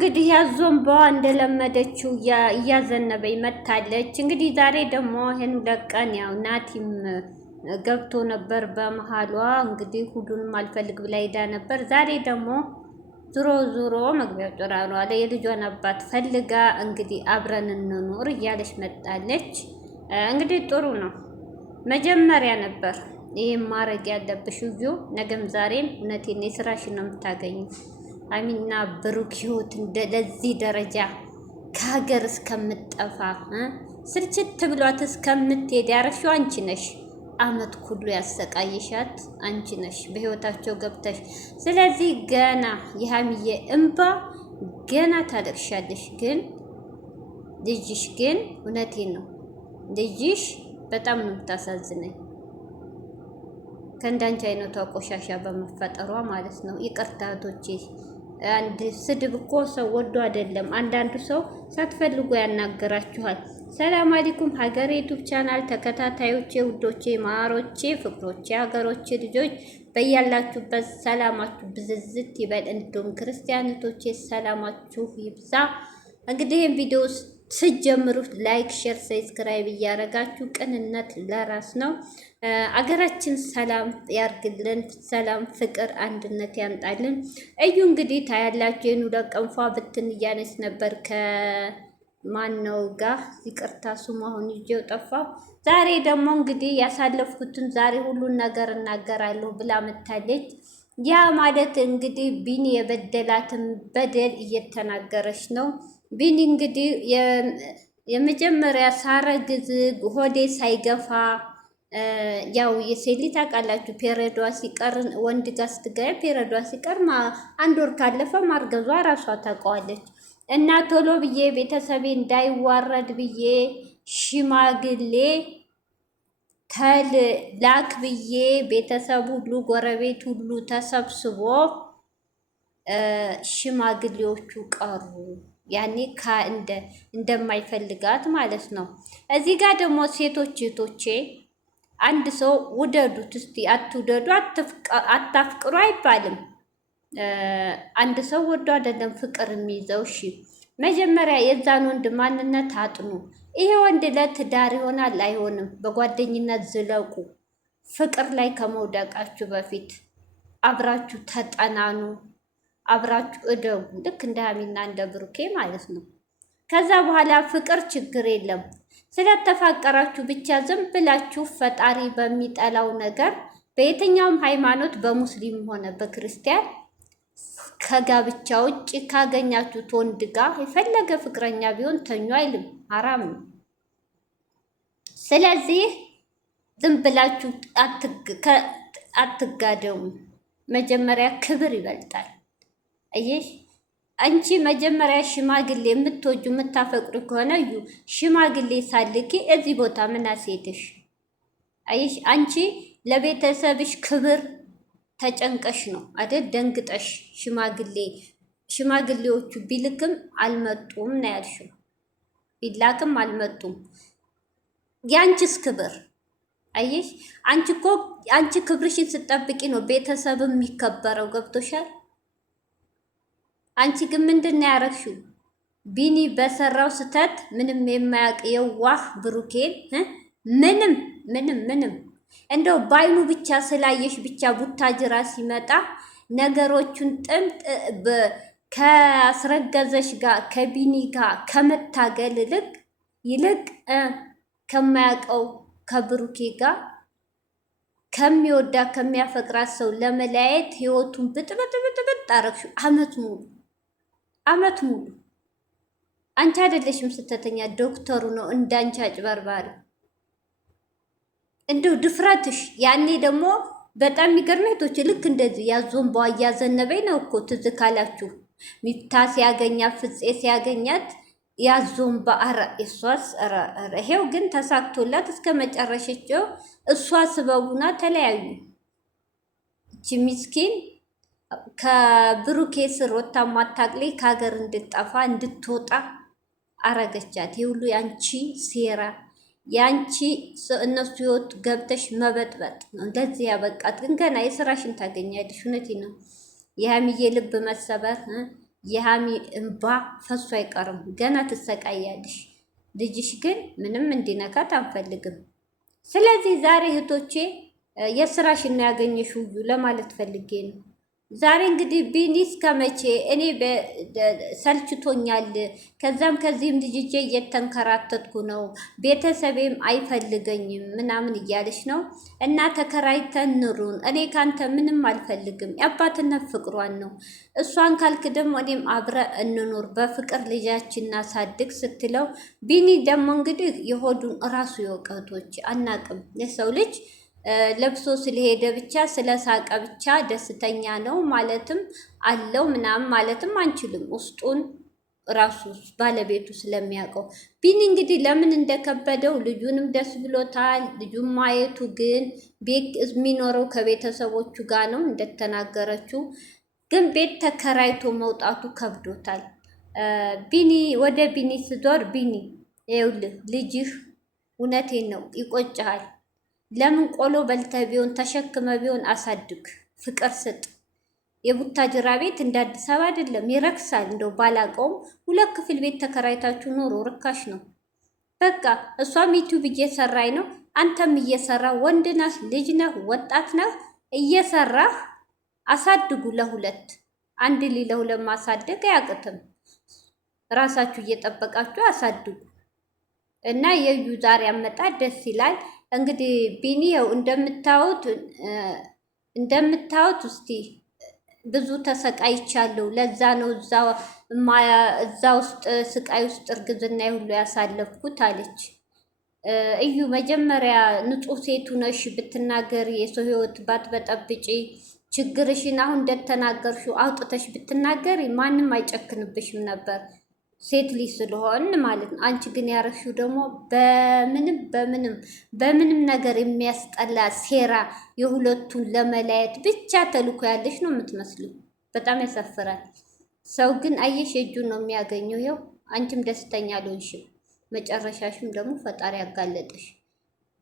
እንግዲህ ያዞምባዋ እንደለመደችው እያዘነበኝ መታለች። እንግዲህ ዛሬ ደግሞ ይሄን ለቀን ያው ናቲም ገብቶ ነበር በመሃሏ። እንግዲህ ሁሉንም አልፈልግ ብላ ሄዳ ነበር። ዛሬ ደግሞ ዙሮ መግቢያው ጭራ ነው አለ የልጇን አባት ፈልጋ እንግዲህ አብረን እንኖር እያለች መጣለች። እንግዲህ ጥሩ ነው። መጀመሪያ ነበር ይሄን ማድረግ ያለብሽ እዩ። ነገም ዛሬም እውነቴን የስራሽን ነው የምታገኙ። አሚና ብሩክ ህይወት ለዚህ ደረጃ ከሀገር እስከምትጠፋ ስልችት ብሏት እስከምትሄድ ያረሽው አንቺ ነሽ። አመት ሁሉ ያሰቃይሻት አንቺ ነሽ በህይወታቸው ገብተሽ። ስለዚህ ገና የሀሚዬ እንባ ገና ታለቅሻለሽ። ግን ልጅሽ ግን እውነቴን ነው ልጅሽ በጣም ነው የምታሳዝነኝ። ከእንዳንቺ አይነቷ ቆሻሻ በመፈጠሯ ማለት ነው። ይቅርታ እህቶቼ። አንድ ስድብ እኮ ሰው ወዶ አይደለም። አንዳንዱ ሰው ሳትፈልጉ ያናገራችኋል። ሰላም አለይኩም ሀገሬ ዩቲዩብ ቻናል ተከታታዮቼ፣ ውዶቼ፣ ማሮቼ፣ ፍቅሮቼ፣ ሀገሮቼ ልጆች በያላችሁበት ሰላማችሁ ብዝዝት ይበል። እንዲሁም ክርስቲያኖቶቼ ሰላማችሁ ይብዛ። እንግዲህ ይህን ቪዲዮ ስጀምሩት ላይክ፣ ሼር፣ ሰብስክራይብ እያደረጋችሁ ቅንነት ለራስ ነው። አገራችን ሰላም ያርግልን። ሰላም፣ ፍቅር፣ አንድነት ያምጣልን። እዩ እንግዲህ ታያላችሁ የኑ ለቀንፏ ብትን እያነች ነበር ከማነው ጋር ይቅርታ ስሙ አሁን ይዤው ጠፋው። ዛሬ ደግሞ እንግዲህ ያሳለፍኩትን ዛሬ ሁሉን ነገር እናገራለሁ ብላ መታለች። ያ ማለት እንግዲህ ቢኒ የበደላትን በደል እየተናገረች ነው። ቢኒ እንግዲህ የመጀመሪያ ሳረግዝ ሆዴ ሳይገፋ ያው የሴሊ ታውቃላችሁ፣ ፔሬዷ ሲቀር ወንድ ጋር ስትገባ ፔሬዷ ሲቀር አንድ ወር ካለፈ ማርገዟ ራሷ ታውቀዋለች። እና ቶሎ ብዬ ቤተሰቤ እንዳይዋረድ ብዬ ሽማግሌ ላክ ብዬ ቤተሰብ ሁሉ ጎረቤት ሁሉ ተሰብስቦ ሽማግሌዎቹ ቀሩ። ያኔ እንደማይፈልጋት ማለት ነው። እዚህ ጋር ደግሞ ሴቶች እህቶቼ አንድ ሰው ውደዱት እስቲ አትውደዱ አታፍቅሩ አይባልም። አንድ ሰው ወዶ አይደለም ፍቅር የሚይዘው። እሺ መጀመሪያ የዛን ወንድ ማንነት አጥኑ። ይሄ ወንድ ለትዳር ይሆናል አይሆንም፣ በጓደኝነት ዝለቁ። ፍቅር ላይ ከመውደቃችሁ በፊት አብራችሁ ተጠናኑ፣ አብራችሁ እደጉ። ልክ እንደ ሀሚና እንደ ብሩኬ ማለት ነው። ከዛ በኋላ ፍቅር ችግር የለም። ስለተፋቀራችሁ ብቻ ዝም ብላችሁ ፈጣሪ በሚጠላው ነገር በየትኛውም ሃይማኖት በሙስሊም ሆነ በክርስቲያን ከጋብቻ ውጭ ካገኛችሁት ወንድ ጋር የፈለገ ፍቅረኛ ቢሆን ተኙ አይልም፣ ሐራም ነው። ስለዚህ ዝም ብላችሁ አትጋደሙ። መጀመሪያ ክብር ይበልጣል። አየሽ አንቺ መጀመሪያ ሽማግሌ የምትወጁ የምታፈቅሩ ከሆነ እዩ ሽማግሌ ሳልኪ እዚህ ቦታ ምን አስሄድሽ? አይሽ አንቺ ለቤተሰብሽ ክብር ተጨንቀሽ ነው አይደል? ደንግጠሽ ሽማግሌዎቹ ቢልክም አልመጡም ነው ያልሽው። ቢላክም አልመጡም። ያንቺስ ክብር አይሽ አንቺ ክብርሽን ስጠብቂ ነው ቤተሰብም የሚከበረው። ገብቶሻል? አንቺ ግን ምንድን ነው ያረግሽው? ቢኒ በሰራው ስተት ምንም የማያውቅ የዋህ ብሩኬን ምንም እንደው ባይኑ ብቻ ስላየሽ ብቻ ቡታጅራ ሲመጣ ነገሮቹን ከአስረገዘሽ ጋር ከቢኒ ጋር ከመታገል ይልቅ ከማያውቀው ከብሩኬ ጋር ከሚወዳ ከሚያፈቅራት ሰው ለመለያየት ህይወቱን ብጥብጥ አረግሽው። አመት ሙሉ አንቺ አይደለሽም ስተተኛ፣ ዶክተሩ ነው እንዳንቺ አጭበርባሪ። እንደው ድፍረትሽ ያኔ ደግሞ በጣም የሚገርመቶች ልክ እንደዚህ ያዞን በዋ እያዘነበኝ ነው እኮ ትዝ ካላችሁ ሚፍታ ሲያገኛት ፍፄ ሲያገኛት ያዞን በአረ እሷስ ይሄው ግን ተሳክቶላት እስከ መጨረሻቸው እሷ ስበቡና ተለያዩ። እቺ ምስኪን ከብሩኬ ስር ወታ ማታቅሌ ከሀገር እንድጠፋ እንድትወጣ አረገቻት። ይሁሉ ያንቺ ሴራ፣ ያንቺ እነሱ ህይወት ገብተሽ መበጥበጥ ነው እንደዚህ ያበቃት። ግን ገና የስራሽን ታገኛለሽ። እውነቴ ነው። የሀሚዬ ልብ መሰበር የሀሚ እንባ ፈሱ አይቀርም። ገና ትሰቃያለሽ። ልጅሽ ግን ምንም እንዲነካት አንፈልግም። ስለዚህ ዛሬ እህቶቼ የስራሽን ነው ያገኘሽው ለማለት ፈልጌ ነው። ዛሬ እንግዲህ ቢኒ እስከ መቼ እኔ ሰልችቶኛል፣ ከዛም ከዚህም ልጅጄ እየተንከራተትኩ ነው፣ ቤተሰቤም አይፈልገኝም ምናምን እያለች ነው። እና ተከራይተን ኑሩን፣ እኔ ካንተ ምንም አልፈልግም፣ የአባትነት ፍቅሯን ነው። እሷን ካልክ ደግሞ እኔም አብረ እንኑር፣ በፍቅር ልጃችን እናሳድግ ስትለው፣ ቢኒ ደግሞ እንግዲህ የሆዱን እራሱ የወቀቶች አናቅም። የሰው ልጅ ለብሶ ስለሄደ ብቻ ስለሳቀ ብቻ ደስተኛ ነው ማለትም አለው ምናምን ማለትም አንችልም። ውስጡን ራሱ ባለቤቱ ስለሚያውቀው ቢኒ እንግዲህ ለምን እንደከበደው ልጁንም ደስ ብሎታል። ልጁን ማየቱ ግን ቤት የሚኖረው ከቤተሰቦቹ ጋር ነው እንደተናገረችው። ግን ቤት ተከራይቶ መውጣቱ ከብዶታል። ቢኒ ወደ ቢኒ ስዞር ቢኒ ይኸውልህ ልጅህ እውነቴን ነው ይቆጭሃል። ለምን ቆሎ በልተህ ቢሆን ተሸክመ ቢሆን አሳድግ፣ ፍቅር ስጥ። የቡታጅራ ቤት እንደ አዲስ አበባ አይደለም፣ ይረክሳል። እንደው ባላቀውም 2 ክፍል ቤት ተከራይታችሁ ኖሮ ርካሽ ነው። በቃ እሷም ዩቲዩብ እየሰራኝ ነው፣ አንተም እየሰራ ወንድ ነህ፣ ልጅ ነህ፣ ወጣት ነህ፣ እየሰራህ አሳድጉ። ለሁለት አንድ ለሁለት ማሳደግ አያቅትም። ራሳችሁ እየጠበቃችሁ አሳድጉ። እና የዩ ዛሬ አመጣጥ ደስ ይላል። እንግዲህ ቢኒ ያው እንደምታዩት እስቲ ብዙ ተሰቃይቻለሁ። ለዛ ነው እዛ ውስጥ ስቃይ ውስጥ እርግዝና ሁሉ ያሳለፍኩት አለች። እዩ መጀመሪያ ንጹህ ሴቱ ነሽ ብትናገሪ፣ የሰው ህይወት ባትበጠብጪ፣ ችግርሽን አሁን እንደተናገርሽው አውጥተሽ ብትናገሪ ማንም አይጨክንብሽም ነበር። ሴት ልጅ ስለሆን ማለት ነው። አንቺ ግን ያረግሽው ደግሞ በምንም ነገር የሚያስጠላ ሴራ የሁለቱን ለመለያየት ብቻ ተልኮ ያለሽ ነው የምትመስለው። በጣም ያሳፍራል። ሰው ግን አየሽ የእጁን ነው የሚያገኘው። ይኸው አንቺም ደስተኛ አልሆንሽም፣ መጨረሻሽም ደግሞ ፈጣሪ ያጋለጠሽ።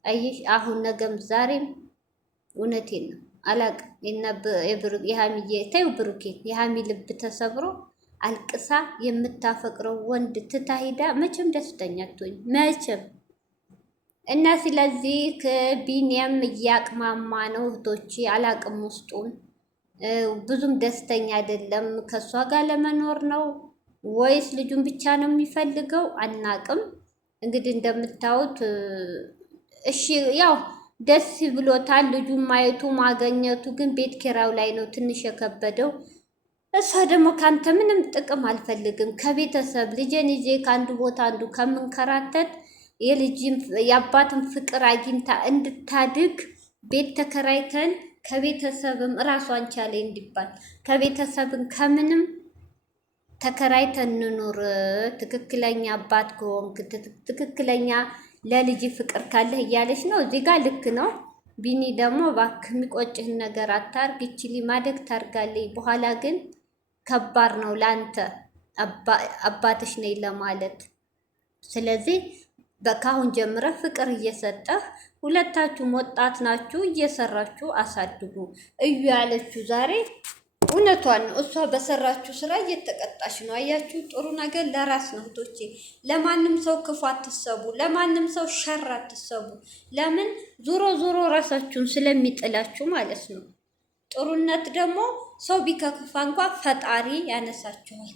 አየሽ አሁን ነገም ዛሬም እውነቴን ነው አላቅም። የሀሚዬ ተይው ብሩኬ የሀሚ ልብ ተሰብሮ አልቅሳ የምታፈቅረው ወንድ ትታሂዳ መቼም ደስተኛ አትሆኝ መቼም። እና ስለዚህ ከቢኒያም እያቅማማ ነው እህቶቼ፣ አላቅም ውስጡን ብዙም ደስተኛ አይደለም። ከእሷ ጋር ለመኖር ነው ወይስ ልጁን ብቻ ነው የሚፈልገው አናቅም። እንግዲህ እንደምታዩት እሺ ያው ደስ ብሎታል ልጁን ማየቱ ማገኘቱ። ግን ቤት ኪራዩ ላይ ነው ትንሽ የከበደው። እሷ ደግሞ ካንተ ምንም ጥቅም አልፈልግም፣ ከቤተሰብ ልጄን ይዤ ከአንዱ ቦታ አንዱ ከምንከራተት የአባትን ፍቅር አግኝታ እንድታድግ ቤት ተከራይተን ከቤተሰብም እራሷን ቻለ እንዲባል ከቤተሰብን ከምንም ተከራይተን እንኑር። ትክክለኛ አባት ከሆንክ ትክክለኛ ለልጅ ፍቅር ካለህ እያለች ነው። እዚህ ጋር ልክ ነው። ቢኒ ደግሞ እባክህ የሚቆጭህን ነገር አታርግ፣ ይችሊ ማደግ ታርጋለች። በኋላ ግን ከባድ ነው ለአንተ አባትሽ ነኝ ለማለት። ስለዚህ በካሁን ጀምረህ ፍቅር እየሰጠህ ሁለታችሁም ወጣት ናችሁ እየሰራችሁ አሳድጉ። እዩ ያለችው ዛሬ እውነቷን ነው። እሷ በሰራችሁ ስራ እየተቀጣሽ ነው። አያችሁ፣ ጥሩ ነገር ለራስ ነው እህቶቼ። ለማንም ሰው ክፉ አትሰቡ፣ ለማንም ሰው ሸር አትሰቡ። ለምን ዞሮ ዞሮ ራሳችሁን ስለሚጥላችሁ ማለት ነው። ጥሩነት ደግሞ ሰው ቢከፋ እንኳን ፈጣሪ ያነሳችኋል።